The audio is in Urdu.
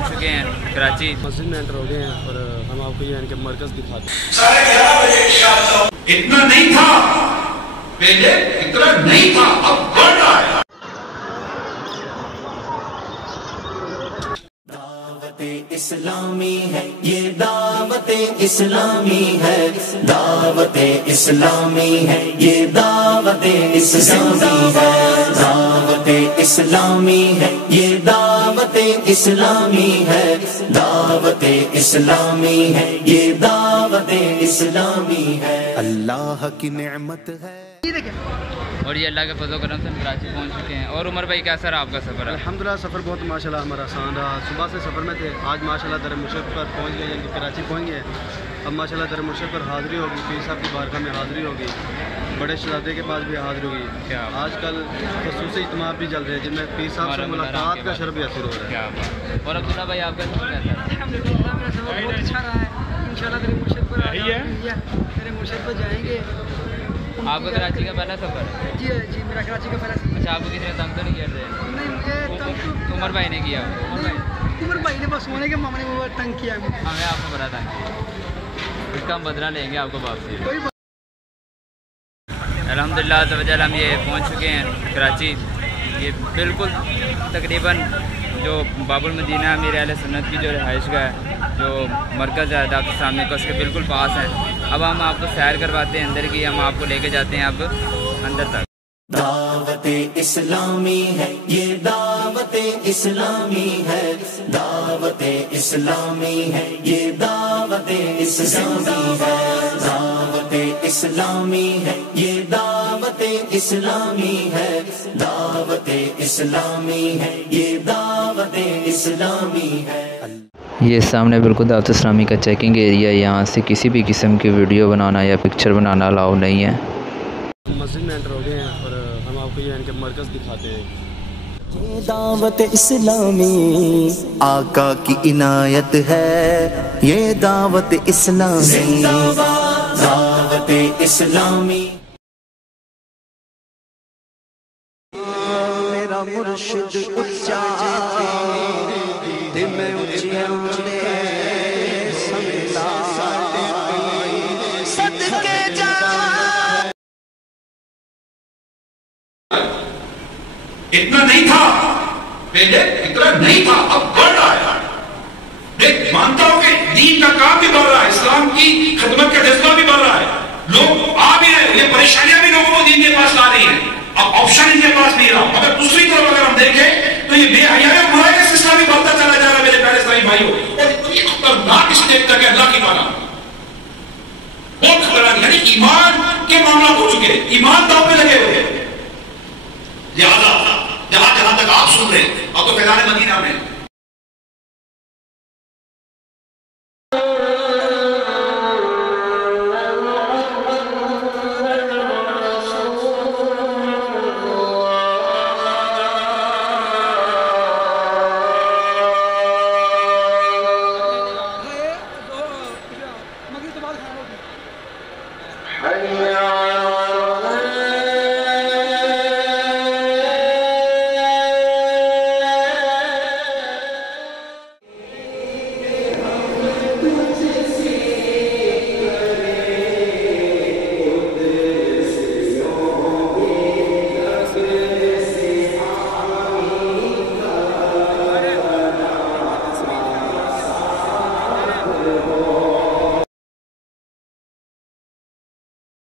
پہنچ چکے ہیں کراچی، مسجد میں انٹر ہو گئے ہیں اور ہم آپ کو یہ ان کے مرکز دکھاتے ہیں۔ 11:30 اتنا نہیں تھا پہلے، اتنا نہیں تھا، اب بڑھ رہا ہے۔ دعوت اسلامی ہے یہ، دعوت اسلامی ہے، دعوت اسلامی ہے یہ، دعوت اسلامی ہے، دعوت اسلامی ہے یہ، دعوت اسلامی ہے، دعوت اسلامی ہے یہ، دعوت اسلامی ہے، اللہ کی نعمت ہے۔ اور یہ اللہ کے فضل و کرم سے ہم کراچی پہنچ چکے ہیں۔ اور عمر بھائی کیسا رہا آپ کا سفر؟ الحمدللہ سفر بہت ماشاءاللہ ہمارا آسان رہا، صبح سے سفر میں تھے، آج ماشاءاللہ در مرشد پر پہنچ گئے، یعنی کراچی پہنچ گئے۔ اب ماشاءاللہ در مرشد پر حاضری ہوگی، پیر صاحب کی بارگاہ میں حاضری ہوگی، بڑے شہزادے کے پاس بھی حاضری ہوگی۔ آج کل خصوصی اجتماع بھی چل رہے ہیں جن میں پیر صاحب سے ملاقات کا شرف بھی حاصل ہو رہا ہے۔ اور عبداللہ بھائی آپ کا سفر کیسا ہے؟ الحمدللہ میرا سفر بہت اچھا رہا ہے، انشاءاللہ در مرشد پر میرے مرشد پر جائیں گے۔ آپ کا کراچی کا پہلا سفر ہے؟ جی میرا کراچی کا پہلا سفر۔ اچھا، آپ کو کسی نے تنگ تو نہیں کر رہے؟ نہیں مجھے تنگ عمر بھائی نے کیا؟ عمر بھائی نے بس ہونے کے معاملے میں بہت تنگ کیا ہے۔ ہمیں آپ کو بڑا تنگ کیا، اس کا ہم بدلہ لیں گے آپ کو واپسی۔ الحمدللہ توجہ ہم یہ پہنچ چکے ہیں کراچی، یہ بالکل تقریباً جو باب المدینہ امیر اہل سنت کی جو رہائش گاہ ہے، جو مرکز ہے دعوت اسلامی کا، اس کے بالکل پاس ہے۔ اب ہم آپ کو سیر کرواتے ہیں اندر کی، ہم آپ کو لے کے جاتے ہیں اب اندر تک۔ دعوت اسلامی ہے یہ، دعوت اسلامی ہے، دعوت اسلامی ہے یہ، دعوت اسلامی ہے، دعوت اسلامی ہے یہ، دعوت اسلامی ہے، دعوت اسلامی ہے یہ، دعوت اسلامی ہے۔ یہ سامنے بالکل دعوت اسلامی کا چیکنگ ایریا ہے، یہاں سے کسی بھی قسم کی ویڈیو بنانا یا پکچر بنانا الاؤ نہیں ہے۔ مسجد میں انٹر ہو گئے ہیں اور ہم آپ کو یہ ان کے مرکز دکھاتے ہیں۔ یہ دعوت اسلامی آقا کی عنایت ہے، یہ دعوت اسلامی، دعوت اسلامی۔ میرا مرشد اچا میں اچیا صدقے جا۔ اتنا نہیں تھا پہلے، اتنا نہیں تھا، اب بڑھ رہا ہے۔ دیکھ، مانتا ہوں کہ دین کا کام بھی بڑھ رہا ہے، اسلام کی خدمت کا جذبہ بھی بڑھ رہا ہے، لوگ آ بھی رہے ہیں، یہ پریشانیاں بھی لوگوں کو دین کے پاس لا رہی ہیں، اب آپشن ان کے پاس نہیں رہا۔ مگر دوسری طرف اگر ہم دیکھیں تو یہ بے حیائی اور برائی کا سلسلہ بھی بڑھتا چلا جا رہا ہے میرے پیارے اسلامی بھائیوں، اور اتنی خطرناک اسٹیپ تک ہے اللہ کی پناہ، بہت خطرناک، یعنی ایمان کے معاملات ہو چکے ہیں، ایمان داؤ پہ لگے ہوئے ہیں۔ لہٰذا جہاں جہاں تک آپ سن رہے ہیں، اب تو فیضان مدینہ میں